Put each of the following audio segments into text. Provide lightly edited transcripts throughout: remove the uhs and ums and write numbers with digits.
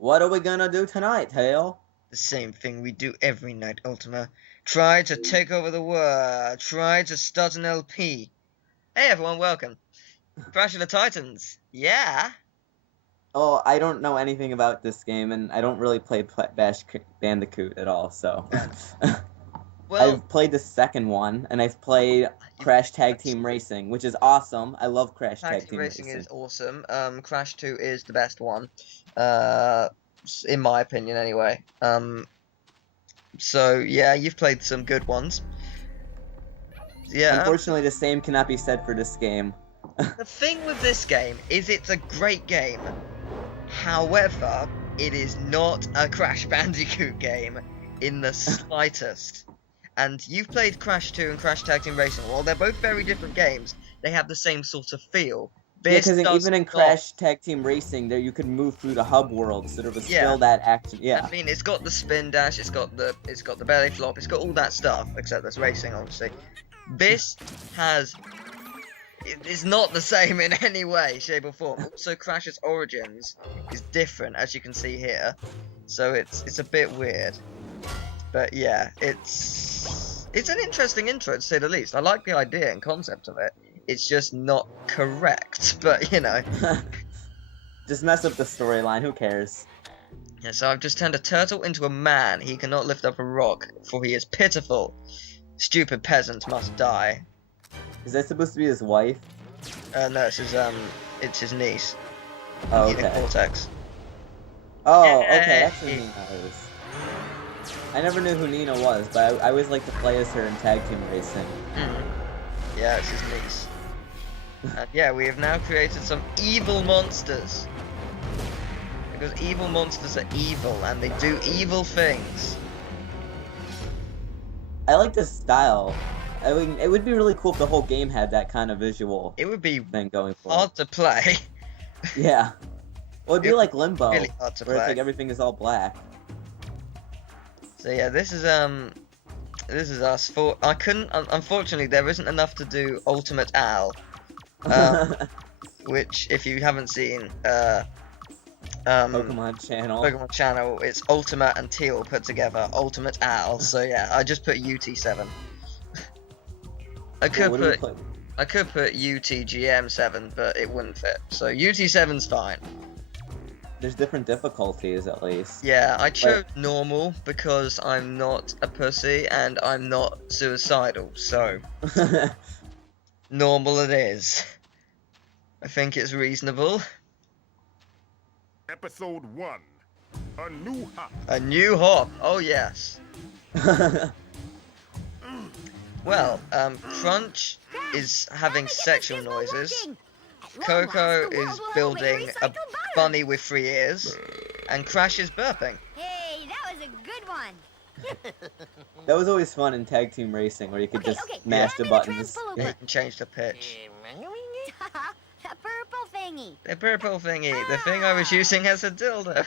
What are we gonna do tonight, Teal? The same thing we do every night, Ultima. Try to take over the world. Try to start an LP. Hey everyone, welcome. Crash of the Titans. Yeah? Oh, I don't know anything about this game, and I don't really play Bash Bandicoot at all, so... Well, I've played the second one, and I've played Crash Tag Team Racing, which is awesome. I love Crash Tag Team Racing. is awesome. Crash 2 is the best one. In my opinion, anyway. So, yeah, you've played some good ones. Yeah. Unfortunately, the same cannot be said for this game. The thing with this game is it's a great game. However, it is not a Crash Bandicoot game in the slightest. And you've played Crash 2 and Crash Tag Team Racing. While they're both very different games, they have the same sort of feel. Yeah, because even in Crash Tag Team Racing, there you could move through the hub world, so there was still that action. Yeah. I mean, it's got the spin dash, it's got the belly flop, it's got all that stuff, except there's racing, obviously. This it's not the same in any way, shape, or form. Also, Crash's origins is different, as you can see here, so it's a bit weird. But yeah, it's an interesting intro, to say the least. I like the idea and concept of it. It's just not correct, but you know. Just mess up the storyline, who cares? Yeah, so I've just turned a turtle into a man. He cannot lift up a rock, for he is pitiful. Stupid peasant must die. Is that supposed to be his wife? No, it's his niece. Oh, okay. N.cortex. Oh, okay, that's who Nina is. I never knew who Nina was, but I always liked to play as her in Tag Team Racing. Yeah, it's his niece. And yeah, we have now created some evil monsters. Because evil monsters are evil, and they do evil things. I like this style. I mean, it would be really cool if the whole game had that kind of visual. It would be thing going for hard to play. Yeah. Well, it'd be like Limbo, really hard to where play. it's like everything is all black. So yeah, this is us. Unfortunately, there isn't enough to do Ultimate Al, which, if you haven't seen, Pokemon channel, it's Ultima and Teal put together, Ultimate Al. So yeah, I just put UT7. I could put UTGM7, but it wouldn't fit. So UT7's fine. There's different difficulties, at least. Yeah, I chose normal because I'm not a pussy and I'm not suicidal, so normal it is. I think it's reasonable. Episode 1. A New Hop. A new hop. Oh yes. Well, Crunch is having sexual noises. Coco is building a bunny with 3 ears, and Crash is burping. Hey, that was a good one. That was always fun in Tag Team Racing, where you could just mash the buttons. Yeah, you can change the pitch. The purple thingy. The purple thingy, the thing I was using as a dildo.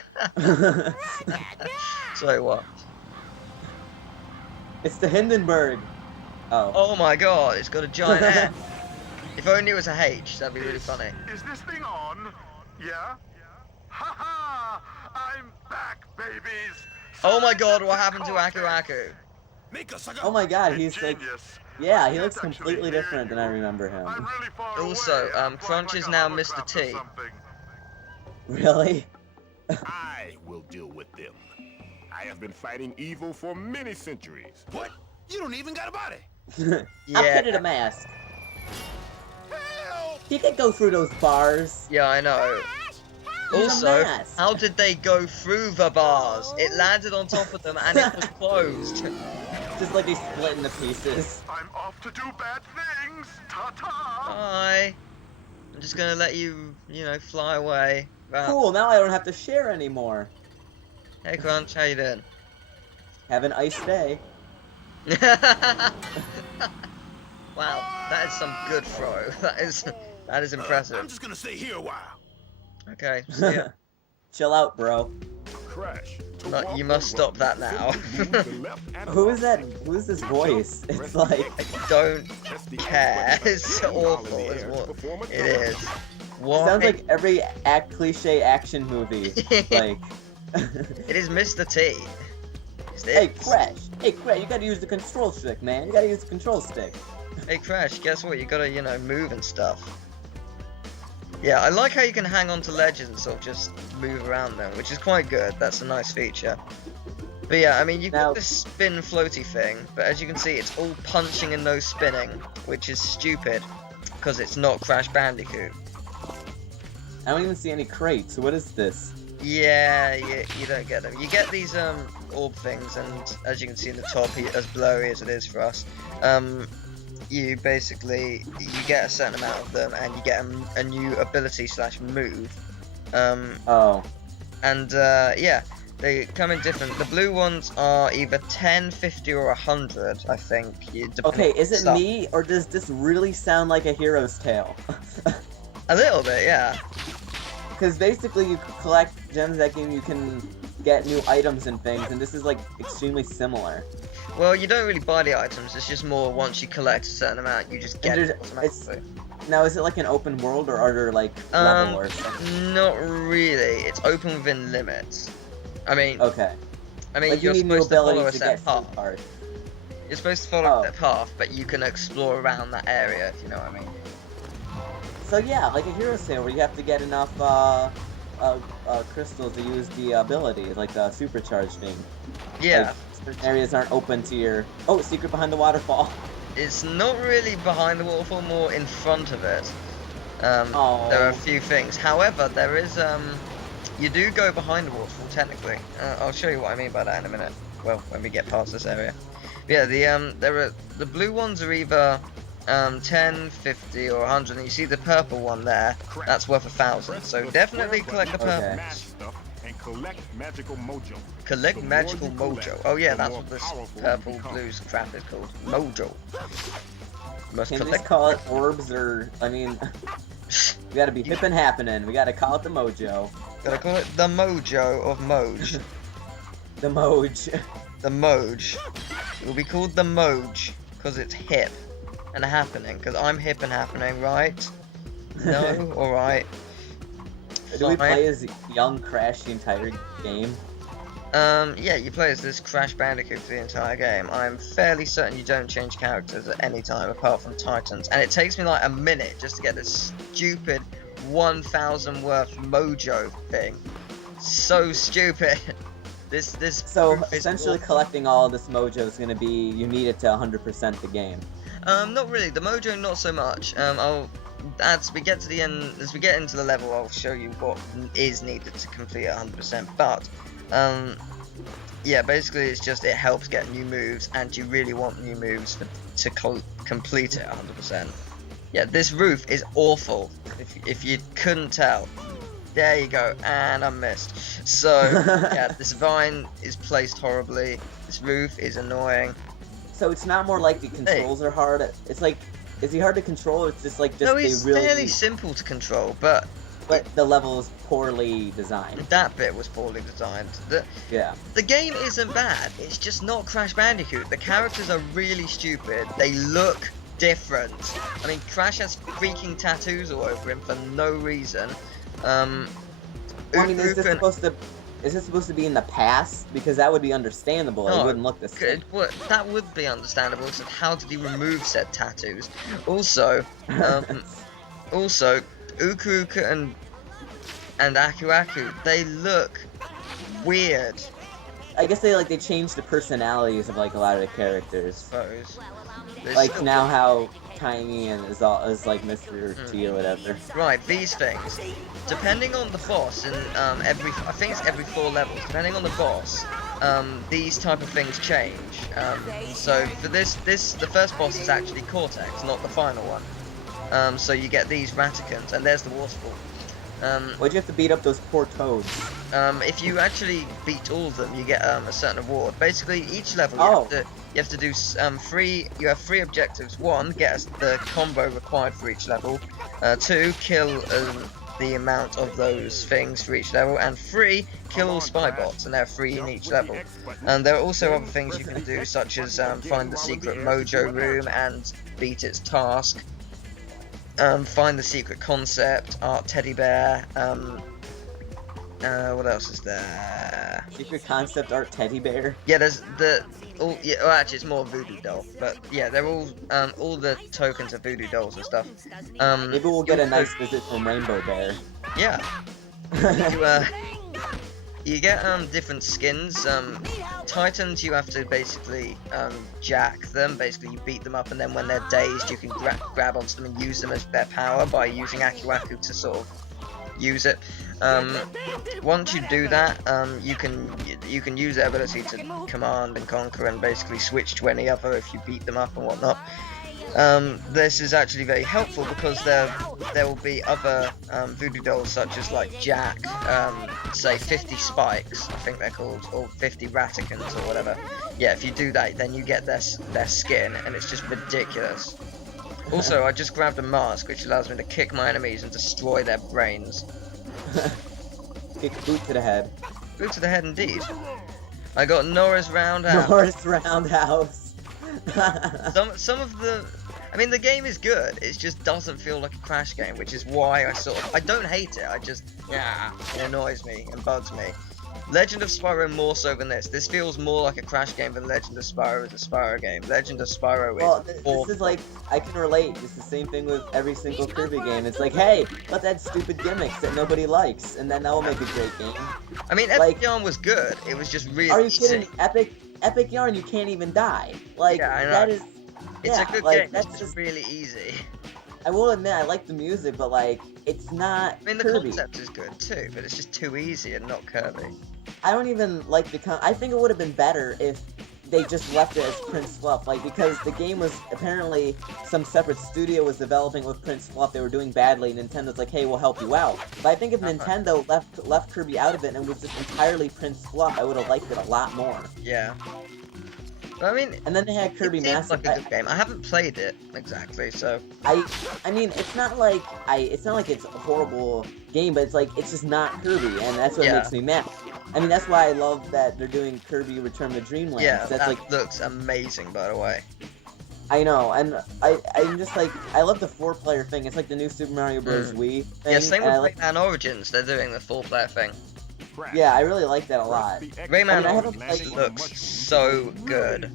Sorry, what? It's the Hindenburg. Oh. Oh my god, it's got a giant F. If only it was a H, that'd be really funny. Is this thing on? Yeah? Ha ha! I'm back, babies! Oh my god, what happened to Aku Aku? Oh my god, he's like... Yeah, he looks completely different than I remember him. Also, Crunch is now Mr. T. Really? I will deal with them. I have been fighting evil for many centuries. What? You don't even got a body! Yeah. I fitted a mask. He could go through those bars. Yeah, I know. Also, how did they go through the bars? It landed on top of them and it was closed. Just like they split into pieces. I'm off to do bad things. Ta-ta. Bye. I'm just gonna let you, fly away. Cool, now I don't have to share anymore. Hey Crunch, how you doing? Have an iced day. Wow, that is some good throw. That is impressive. I'm just gonna stay here a while. Okay, see ya. Chill out, bro. Crash. You must stop that now. Who is that? Who is this voice? It's like... I don't care. It's awful is what it is. It sounds like every cliche action movie. Like... It is Mr. T. Hey, Crash! Hey, Crash, you gotta use the control stick, man. You gotta use the control stick. Hey, Crash, guess what? You gotta, you know, move and stuff. Yeah, I like how you can hang on to ledges and sort of just move around them, which is quite good. That's a nice feature. But yeah, I mean, you've got this spin floaty thing, but as you can see, it's all punching and no spinning, which is stupid, because it's not Crash Bandicoot. I don't even see any crates. What is this? Yeah, you don't get them. You get these orb things, and as you can see in the top, as blurry as it is for us, you basically get a certain amount of them, and you get a new ability / move. And yeah, they come in different. The blue ones are either 10, 50, or 100, I think. Okay, is it me, or does this really sound like a Hero's Tale? A little bit, yeah. Because basically you collect gems that game, you can get new items and things, and this is like extremely similar. Well, you don't really buy the items, it's just more once you collect a certain amount, you just get it automatically. Now, is it like an open world, or are there like level or something? Not really, it's open within limits. I mean, okay. I mean, like you're supposed to follow a set path. You're supposed to follow that path, but you can explore around that area, if you know what I mean. So yeah, like a Hero's Tale, where you have to get enough crystals to use the ability, like the supercharged thing. Yeah. Like, certain areas aren't open to your... Oh, secret behind the waterfall. It's not really behind the waterfall, more in front of it. There are a few things. However, there is, you do go behind the waterfall, technically. I'll show you what I mean by that in a minute. Well, when we get past this area. But yeah, the blue ones are either 10, 50, or 100, and you see the purple one there, that's worth 1,000, so definitely collect the purple. And collect magical mojo. Collect magical mojo. Oh yeah, that's what this purple blues crap is called. Mojo. Must Can we collect. just call it orbs, or, I mean, we gotta be hip and happening, we gotta call it the mojo. Gotta call it the mojo of Moj. The Moj. The Moj. It will be called the Moj, because it's hip and happening, because I'm hip and happening, right? No? Alright. Do we play as young Crash the entire game? Yeah, you play as this Crash Bandicoot for the entire game. I'm fairly certain you don't change characters at any time, apart from Titans. And it takes me like a minute just to get this stupid 1,000 worth mojo thing. So stupid. So essentially collecting all of this mojo is going to be, you need it to 100% the game. Not really. The mojo, not so much. As we get to the end, as we get into the level, I'll show you what is needed to complete 100%. But yeah, basically it's just it helps get new moves, and you really want new moves to complete it 100%. Yeah, this roof is awful. If you couldn't tell. There you go, and I missed. So yeah, this vine is placed horribly. This roof is annoying. So it's not more like the controls are hard. It's like, is he hard to control, or it's just like No, it's fairly simple to control, but the level is poorly designed. That bit was poorly designed. The game isn't bad. It's just not Crash Bandicoot. The characters are really stupid. They look different. I mean, Crash has freaking tattoos all over him for no reason. I mean, is this supposed to be in the past? Because that would be understandable. It wouldn't look this way. Well, that would be understandable. So how did he remove said tattoos? Also, Uku and Aku Aku, they look weird. I guess they changed the personalities of like a lot of the characters. I suppose. Like now how Tiny and is like Mr. T or whatever. Right, these things. Depending on the boss, and I think it's every 4 levels. Depending on the boss, these type of things change. So for the first boss is actually Cortex, not the final one. So you get these Raticans, and there's the waterfall. Why'd you have to beat up those poor toads? If you actually beat all of them, you get a certain award. Basically, each level you have to do you have 3 objectives. 1, get the combo required for each level. 2, kill the amount of those things for each level. And 3, kill all spy bots, and there are 3 in each level. And there are also other things you can do, such as find the secret mojo room and beat its task. Find the secret concept, art teddy bear, What else is there? Secret concept art teddy bear. Yeah, there's the well, actually it's more voodoo doll, but yeah, they're all the tokens of voodoo dolls and stuff. Maybe we'll get a nice visit from Rainbow Bear. Yeah. You get different skins. Titans, you have to basically jack them. Basically, you beat them up, and then when they're dazed, you can grab onto them and use them as their power by using Aku to sort of use it. Once you do that, you can use their ability to command and conquer and basically switch to any other if you beat them up and whatnot. This is actually very helpful because there will be other voodoo dolls such as like Jack, say 50 spikes, I think they're called, or 50 raticans or whatever. Yeah, if you do that, then you get their skin, and it's just ridiculous. Also, I just grabbed a mask which allows me to kick my enemies and destroy their brains. Kick boot to the head. Boot to the head, indeed. I got Nora's Roundhouse. Nora's Roundhouse. Some of the, I mean, the game is good. It just doesn't feel like a Crash game, which is why I don't hate it. I just, it annoys me and bugs me. Legend of Spyro more so than this. This feels more like a Crash game than Legend of Spyro is a Spyro game. Legend of Spyro is this is like, I can relate. It's the same thing with every single Kirby game. It's like, hey, let's add stupid gimmicks that nobody likes, and then that will make a great game. I mean, Epic Yarn was good. It was just really Are you kidding? Epic Yarn, you can't even die. Like, yeah, I know. that is... It's yeah, a good like, game. That's It's just really easy. I will admit, I like the music, but like, it's not I mean, the Kirby. concept is good too, but it's just too easy and not Kirby. I don't even like the I think it would have been better if they just left it as Prince Fluff, like, because the game was apparently some separate studio was developing with Prince Fluff. They were doing badly. Nintendo like, hey, we'll help you out. But I think if Nintendo left Kirby out of it and it was just entirely Prince Fluff, I would have liked it a lot more. Yeah. I mean, and then they had Kirby Master. Like a good game. I haven't played it exactly, so I mean, it's not like it's a horrible game, but it's just not Kirby, and that's what makes me mad. I mean, that's why I love that they're doing Kirby Return to Dreamland. Yeah, that's that looks amazing, by the way. I know, and I'm just like, I love the 4-player thing. It's like the new Super Mario Bros. Wii thing. Yeah, same with Rayman Origins. They're doing the 4-player thing. Yeah, I really like that a lot. Rayman Origins looks so good.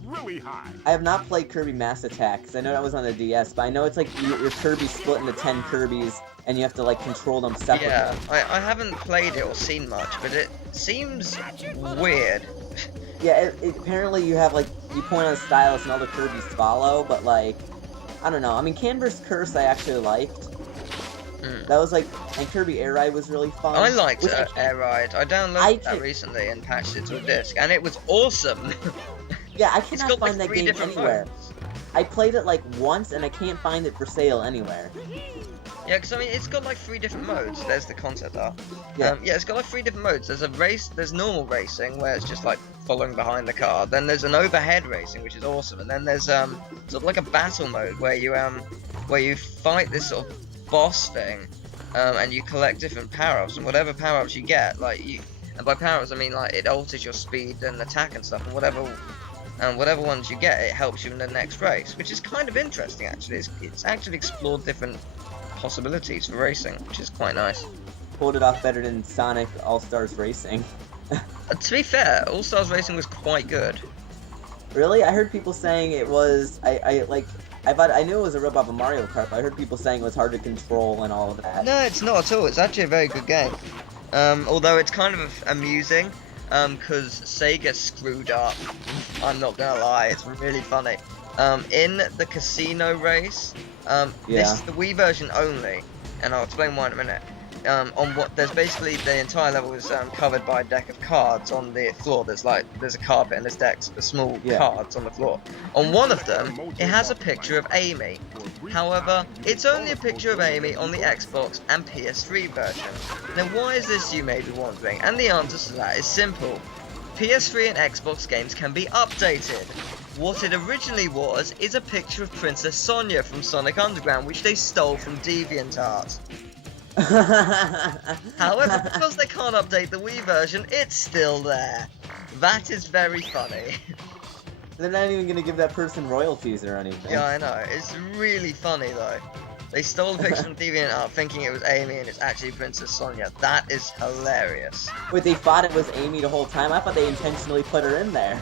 I have not played Kirby Mass Attack, because I know that was on the DS, but I know it's like your Kirby split into 10 Kirbys, and you have to like control them separately. Yeah, I haven't played it or seen much, but it seems weird. Yeah, apparently you have like, you point on a stylus and all the Kirbys follow, but like, I don't know. I mean, Canber's Curse I actually liked. That was like, and Kirby Air Ride was really fun. I liked Air Ride. I downloaded that recently and patched it to a disc, and it was awesome. Yeah, I cannot find like that game anywhere. Modes. I played it like once, and I can't find it for sale anywhere. Yeah, because I mean, it's got like 3 different modes. There's the concept art. Yeah. Yeah, it's got like 3 different modes. There's a race, there's normal racing, where it's just like following behind the car. Then there's an overhead racing, which is awesome. And then there's sort of like a battle mode where you fight this sort of boss thing, and you collect different power-ups, and whatever power-ups you get, and by power-ups I mean like it alters your speed and attack and stuff, and whatever ones you get, it helps you in the next race, which is kind of interesting actually. It's actually explored different possibilities for racing, which is quite nice. Pulled it off better than Sonic All-Stars Racing. To be fair, All-Stars Racing was quite good. Really? I heard people saying it was, I knew it was a rip-off of Mario Kart, but I heard people saying it was hard to control and all of that. No, it's not at all. It's actually a very good game. Although it's kind of amusing, because Sega screwed up. I'm not gonna lie, it's really funny. In the casino race, this is the Wii version only, and I'll explain why in a minute. There's basically the entire level is covered by a deck of cards on the floor. There's a carpet and there's decks of small cards on the floor. On one of them, it has a picture of Amy. However, it's only a picture of Amy on the Xbox and PS3 version. Now, why is this, you may be wondering? And the answer to that is simple. PS3 and Xbox games can be updated. What it originally was is a picture of Princess Sonia from Sonic Underground, which they stole from DeviantArt. However, because they can't update the Wii version, it's still there. That is very funny. They're not even gonna give that person royalties or anything. Yeah, I know. It's really funny though. They stole the picture from DeviantArt thinking it was Amy and it's actually Princess Sonia. That is hilarious. Wait, they thought it was Amy the whole time? I thought they intentionally put her in there.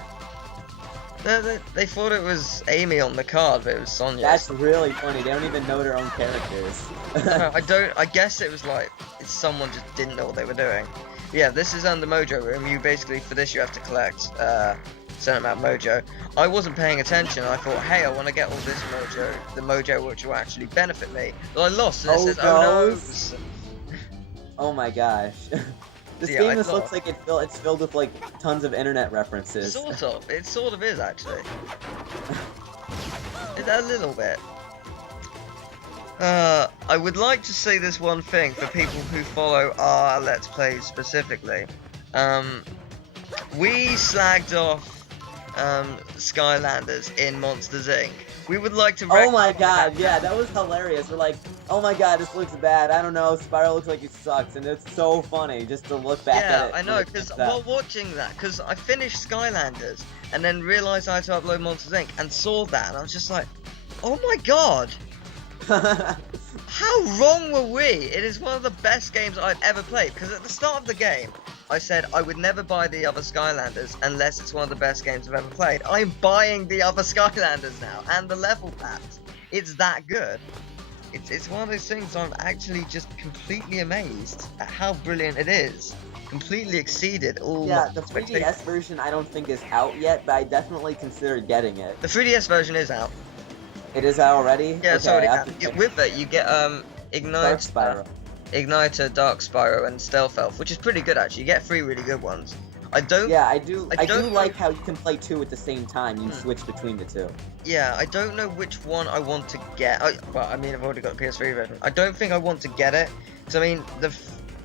They thought it was Amy on the card, but it was Sonia. That's really funny. They don't even know their own characters. No, I guess it was like someone just didn't know what they were doing. Yeah, this is the Mojo room. You basically, for this, you have to collect certain amount of Mojo. I wasn't paying attention. I thought, hey, I want to get all this Mojo, the Mojo which will actually benefit me. But I lost, and it says, oh no. Oh my gosh. This Yeah, game just looks like it's filled with like tons of internet references. Sort of. It sort of is actually. A little bit. I would like to say this one thing for people who follow our Let's Plays specifically. We slagged off Skylanders in Monsters Inc. We would like to. Oh my god, yeah, that was hilarious. We're like, oh my god, this looks bad. I don't know, Spyro looks like he sucks, and it's so funny just to look back at it. Yeah, I know, because while watching that, because I finished Skylanders and then realised I had to upload Monsters Inc. and saw that, and I was just like, oh my god. How wrong were we? It is one of the best games I've ever played, because at the start of the game, I said I would never buy the other Skylanders unless it's one of the best games I've ever played. I'm buying the other Skylanders now, and the level packs. It's that good. It's one of those things I'm actually just completely amazed at how brilliant it is. Completely exceeded all Yeah, my the expectations. 3DS version I don't think is out yet, but I definitely considered getting it. The 3DS version is out. It is out already? Yeah, it's Okay, already I out. have to check. With it, you get Dark Spyro. Igniter, Dark Spyro, and Stealth Elf, which is pretty good actually. You get 3 really good ones. I do like how you can play 2 at the same time. You switch between the 2. Yeah, I don't know which one I want to get. Well, I mean, I've already got the PS3 version. I don't think I want to get it. So, I mean, the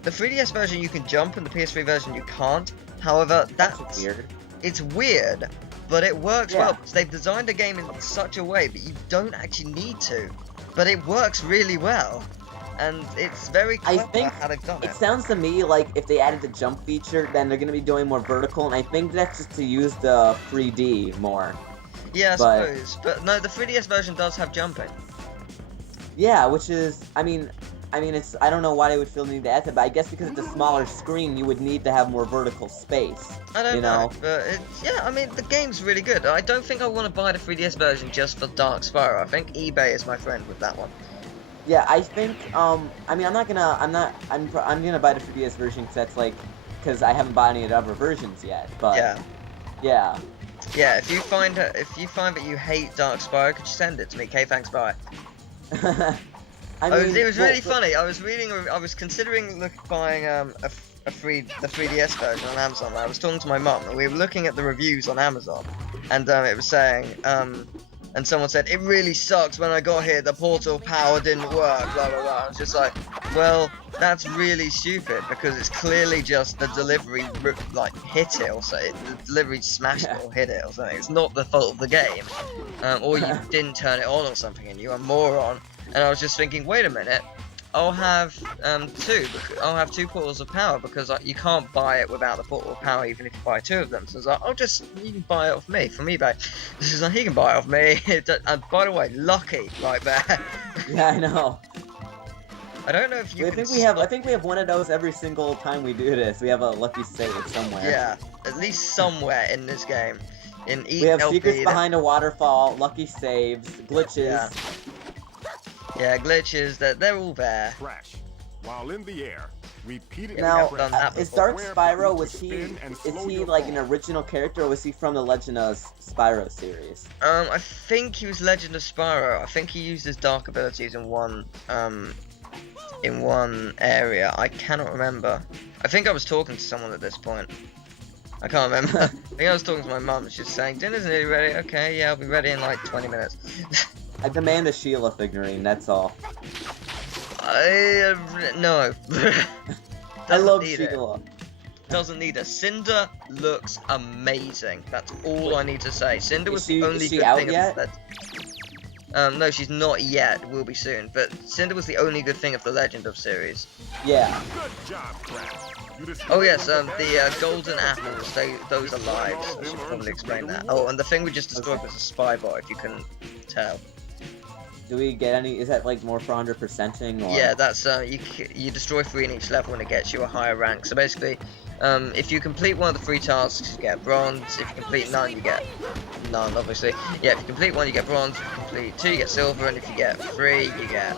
3DS version you can jump, and the PS3 version you can't. However, that's weird. It's weird, but it works Yeah. well because they've designed a game in such a way that you don't actually need to. But it works really well. And it's very clever how they've done it. It sounds to me like if they added the jump feature, then they're going to be doing more vertical, and I think that's just to use the 3D more. Yeah, I suppose. But no, the 3DS version does have jumping. Yeah, which is, I mean, it's, I don't know why they would feel the need to add that, but I guess because it's a smaller screen, you would need to have more vertical space. I don't know, but yeah, I mean, the game's really good. I don't think I want to buy the 3DS version just for Dark Spyro. I think eBay is my friend with that one. Yeah, I think, I mean, I'm gonna buy the 3DS version because I haven't bought any of the other versions yet, but, yeah. Yeah, if you find that you hate Dark Spyro, could you send it to me? Okay, thanks, bye. It was really funny. I was considering buying the 3DS version on Amazon. I was talking to my mum, and we were looking at the reviews on Amazon, and it was saying, and someone said, it really sucks when I got here, the portal power didn't work, blah blah blah. I was just like, well, that's really stupid, because it's clearly just the delivery hit it or something. The delivery smashed it or hit it or something. It's not the fault of the game, or you didn't turn it on or something, and you're a moron. And I was just thinking, wait a minute, I'll have 2 portals of power, because you can't buy it without the portal of power, even if you buy 2 of them. So I was like, you can buy it off me from eBay. This is like, he can buy it off me. And by the way, lucky right there. Yeah, I know. I don't know if you. I think we have one of those every single time we do this. We have a lucky save somewhere. Yeah, at least somewhere in this game. We have secrets behind a waterfall, lucky saves, glitches. Yeah, glitches. They're all there. Crash. While in the air, repeatedly Now, done that is before. Dark Spyro, is he like an original character, or was he from the Legend of Spyro series? I think he was Legend of Spyro. I think he used his dark abilities in one area. I cannot remember. I think I was talking to someone at this point. I can't remember. I think I was talking to my mum. She's saying, dinner's nearly ready. Okay, yeah, I'll be ready in like 20 minutes. I demand a Sheila figurine, that's all. No. I love Sheila. Doesn't need it. Cinder looks amazing. That's all I need to say. Cinder was the only good thing of that. No, she's not yet. Will be soon. But Cinder was the only good thing of the Legend of series. Yeah. Good job, Crash. Oh yes, the golden apples. Those are lives. I should probably explain that. Oh, and the thing we just destroyed was a spy bot, if you couldn't tell. Do we get any? Is that like more for 100%ing? Or? Yeah, that's you destroy 3 in each level and it gets you a higher rank. So basically, if you complete one of the 3 tasks, you get bronze. If you complete none, you get none, obviously. Yeah, if you complete 1, you get bronze. If you complete 2, you get silver, and if you get 3, you get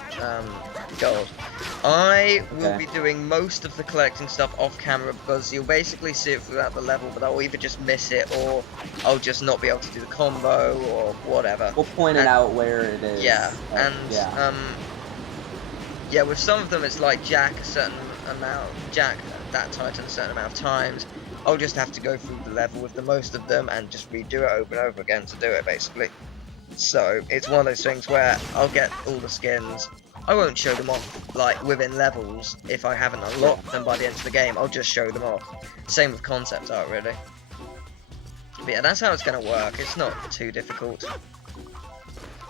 gold. I will be doing most of the collecting stuff off camera because you'll basically see it throughout the level, but I'll either just miss it or I'll just not be able to do the combo or whatever. We'll point it out where it is. Yeah, yeah, with some of them it's like jack that Titan a certain amount of times. I'll just have to go through the level with the most of them and just redo it over and over again to do it, basically. So it's one of those things where I'll get all the skins. I won't show them off like within levels if I haven't unlocked them by the end of the game. I'll just show them off. Same with concept art, really. But yeah, that's how it's gonna work. It's not too difficult.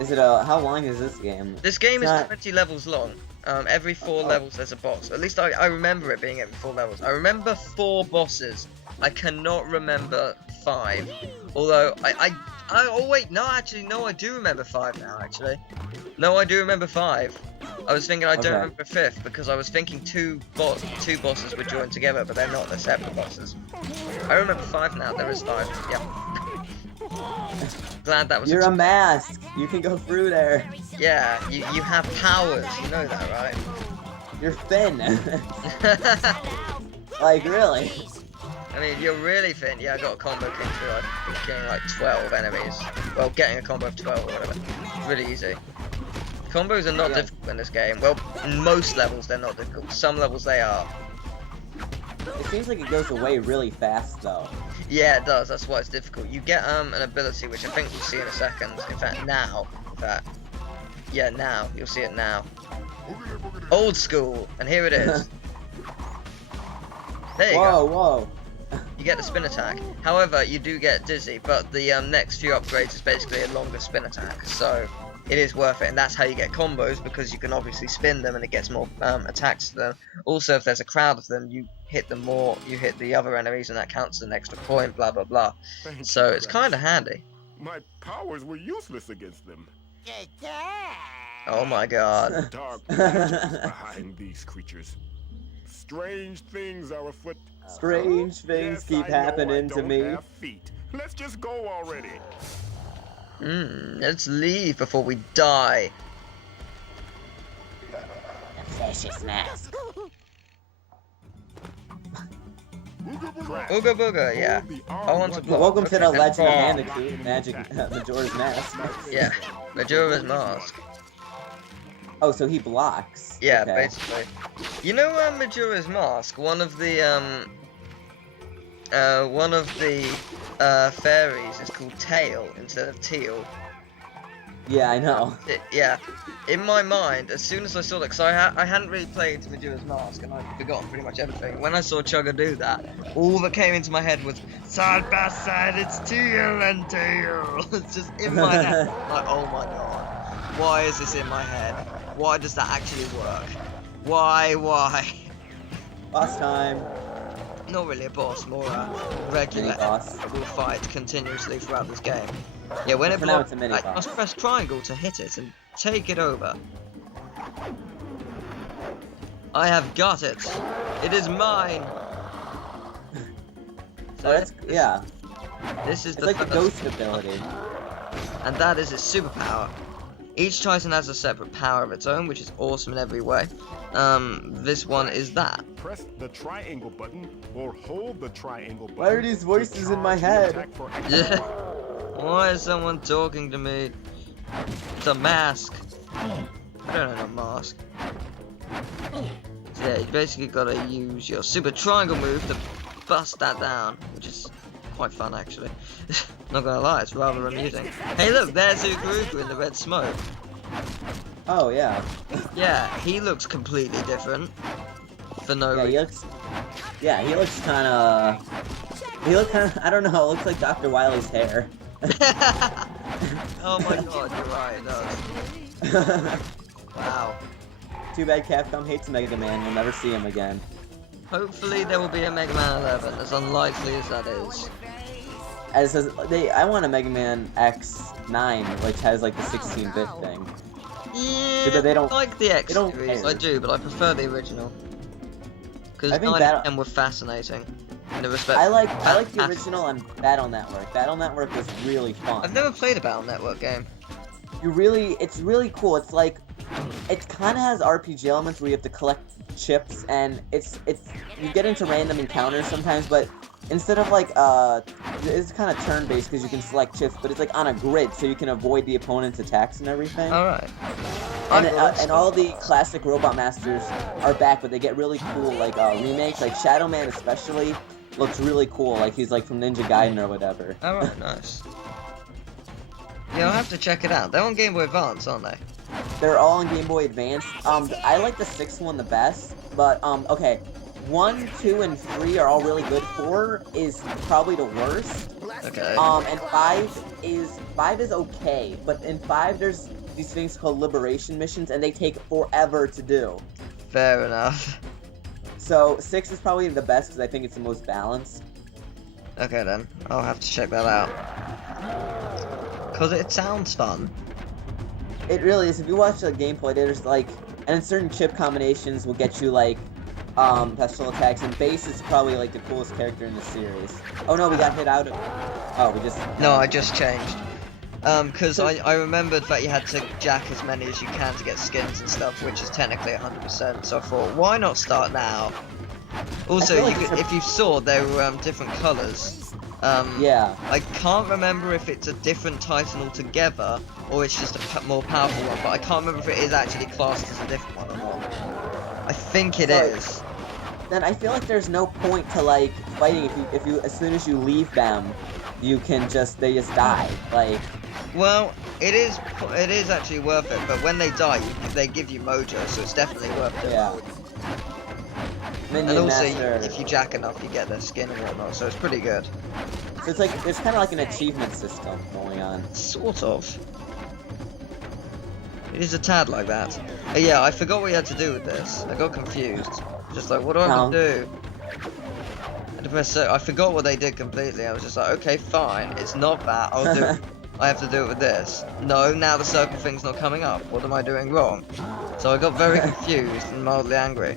Is it how long is this game? This game is 20 levels long. Every 4 levels there's a boss. At least I remember it being every 4 levels. I remember 4 bosses. I cannot remember 5. Although oh wait, no, actually no, I do remember 5 now. Actually, no, I do remember 5. I was thinking I don't remember 5th because I was thinking 2 bosses were joined together, but they're not. They're separate bosses. I remember 5 now. There is 5. Yeah. Glad that was. You're a mask. You can go through there. Yeah, you have powers. You know that, right? You're thin. Like really? I mean, you're really thin. Yeah, I got a combo king through like getting like 12 enemies. Well, getting a combo of 12 or whatever. It's really easy. Combos are not difficult in this game. Well, in most levels they're not difficult. Some levels they are. It seems like it goes away really fast though. Yeah, it does. That's why it's difficult. You get an ability which I think you'll see in a second. In fact, now. Yeah, now. You'll see it now. Old school, and here it is. There you go. Whoa. You get the spin attack. However, you do get dizzy, but the next few upgrades is basically a longer spin attack. So it is worth it, and that's how you get combos, because you can obviously spin them and it gets more attacks to them. Also, if there's a crowd of them, you hit them more, you hit the other enemies, and that counts as an extra point, blah blah blah. So it's kind of handy. My powers were useless against them. Oh my god. Dark magic behind these creatures. Strange things are afoot. Strange things keep happening to me. Have feet. Let's just go already. Let's leave before we die. The vicious mask. Ooga booga, yeah. I want to block. Welcome to the Okay, Legend of then. Bandicoot, Magic Majora's Mask. Yeah, Majora's Mask. Oh, so he blocks. Yeah, Okay. basically. You know, Majora's Mask. One of the fairies is called Teal instead of Teal. Yeah, I know. Yeah, in my mind, as soon as I saw that, because I hadn't really played Majora's Mask and I'd forgotten pretty much everything. When I saw Chugga do that, all that came into my head was side by side, it's Teal and Teal. It's just in my head. Like, oh my god, why is this in my head? Why does that actually work? Why? Boss time. Not really a boss, more a regular Mini boss. will fight continuously throughout this game. Yeah, when it For now, blocks, it's a mini I boss. must press triangle to hit it and take it over. I have got it. It is mine. So Oh, that's yeah. this is It's the like the first, ghost ability. and that is its superpower. Each Titan has a separate power of its own, which is awesome in every way. This one is that. Press the triangle button or hold the triangle button. Why are these voices in my to head? attack for Yeah. Why is someone talking to me? It's a mask. I don't know, a mask. So yeah, you basically gotta use your super triangle move to bust that down, which is quite fun actually. Not gonna lie, it's rather amusing. Hey look, there's Ukuruku in the red smoke. Oh yeah. Yeah, he looks completely different. For no Yeah, reason. he looks kind of. He looks kind of. I don't know. It looks like Dr. Wily's hair. Oh my god, you're right, it does. Wow. Too bad Capcom hates Mega Man. You'll never see him again. Hopefully there will be a Mega Man 11, as unlikely as that is. I want a Mega Man X9, which has like the 16-bit thing. Yeah, But they don't. I like the X don't series. care. I do, but I prefer the original. Because I think 9 and 10 were fascinating. In the respect. I like the original on Battle Network. Battle Network was really fun. I've never played a Battle Network game. It's really cool. It's like, it kind of has RPG elements where you have to collect chips, and you get into random encounters sometimes, but instead of like, it's kind of turn-based because you can select chips, but it's like on a grid, so you can avoid the opponent's attacks and everything. Alright. And all the classic Robot Masters are back, but they get really cool, like, remakes, like Shadow Man especially looks really cool, like he's like from Ninja Gaiden or whatever. Alright, nice. Yeah, I'll have to check it out. They're on Game Boy Advance, aren't they? They're all on Game Boy Advance. I like the 6th one the best, but, okay. 1, 2, and 3 are all really good. 4 is probably the worst. Okay. And 5 is okay, but in 5 there's these things called liberation missions, and they take forever to do. Fair enough. So 6 is probably the best because I think it's the most balanced. Okay then, I'll have to check that out. Cause it sounds fun. It really is. If you watch the gameplay, there's like, and certain chip combinations will get you like, special attacks, and Base is probably like the coolest character in the series. Oh no, we got hit out of. Oh, we just. No, I just changed. Cause I remembered that you had to jack as many as you can to get skins and stuff, which is technically 100%. So I thought, why not start now? Also, like if you saw, they were different colours. Yeah. I can't remember if it's a different Titan altogether, or it's just a more powerful one, but I can't remember if it is actually classed as a different one or not. I think it is. Then I feel like there's no point to like fighting if you as soon as you leave them, they just die. Like. Well, it is actually worth it, but when they die, they give you mojo, so it's definitely worth it. Yeah. And also, if you jack enough, you get their skin and whatnot, so it's pretty good. So it's like, it's kind of like an achievement system going on. Sort of. It is a tad like that. Yeah, I forgot what you had to do with this. I got confused. Just like, what do I have to do? And I forgot what they did completely. I was just like, okay, fine. It's not that. I'll do it. I have to do it with this. No, now the circle thing's not coming up. What am I doing wrong? So I got very confused and mildly angry.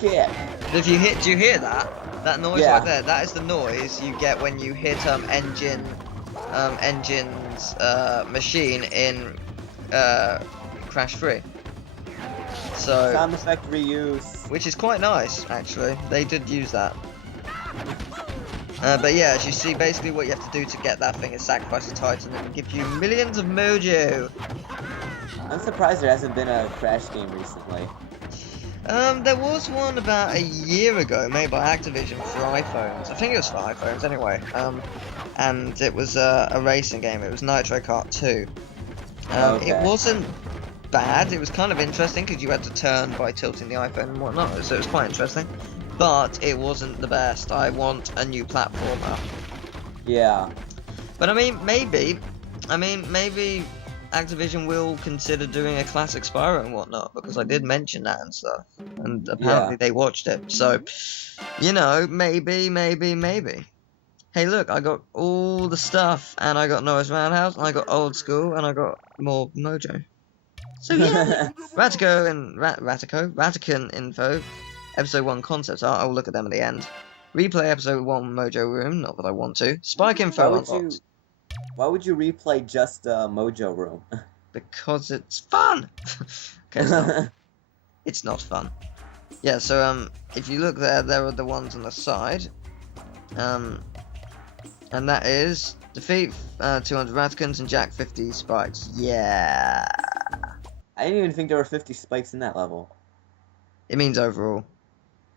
Yeah. If you hit, do you hear that? That noise right there? That is the noise you get when you hit N.gin, N.gin's machine in Crash 3. So Sound effect reuse. which is quite nice, actually. They did use that. But yeah, as you see, basically what you have to do to get that thing is sacrifice a Titan and give you millions of mojo. I'm surprised there hasn't been a Crash game recently. There was one about a year ago made by Activision for iPhones. I think it was for iPhones anyway. And it was a racing game. It was Nitro Kart 2. Okay. It wasn't bad. It was kind of interesting because you had to turn by tilting the iPhone and whatnot. So it was quite interesting. But it wasn't the best. I want a new platformer. Yeah. But I mean, maybe Activision will consider doing a classic Spyro and whatnot, because I did mention that and stuff, and apparently they watched it, so, you know, maybe. Hey look, I got all the stuff, and I got Noah's Roundhouse, and I got Old School, and I got more mojo. So yeah, Ratican info, episode 1 concept art, I'll look at them at the end. Replay episode 1 Mojo Room, not that I want to. Spike info unlocked. Why would you replay just Mojo Room? Because it's fun! Okay, it's not fun. Yeah, so, if you look there are the ones on the side. And that is defeat 200 Raticans and jack 50 spikes. Yeah! I didn't even think there were 50 spikes in that level. It means overall.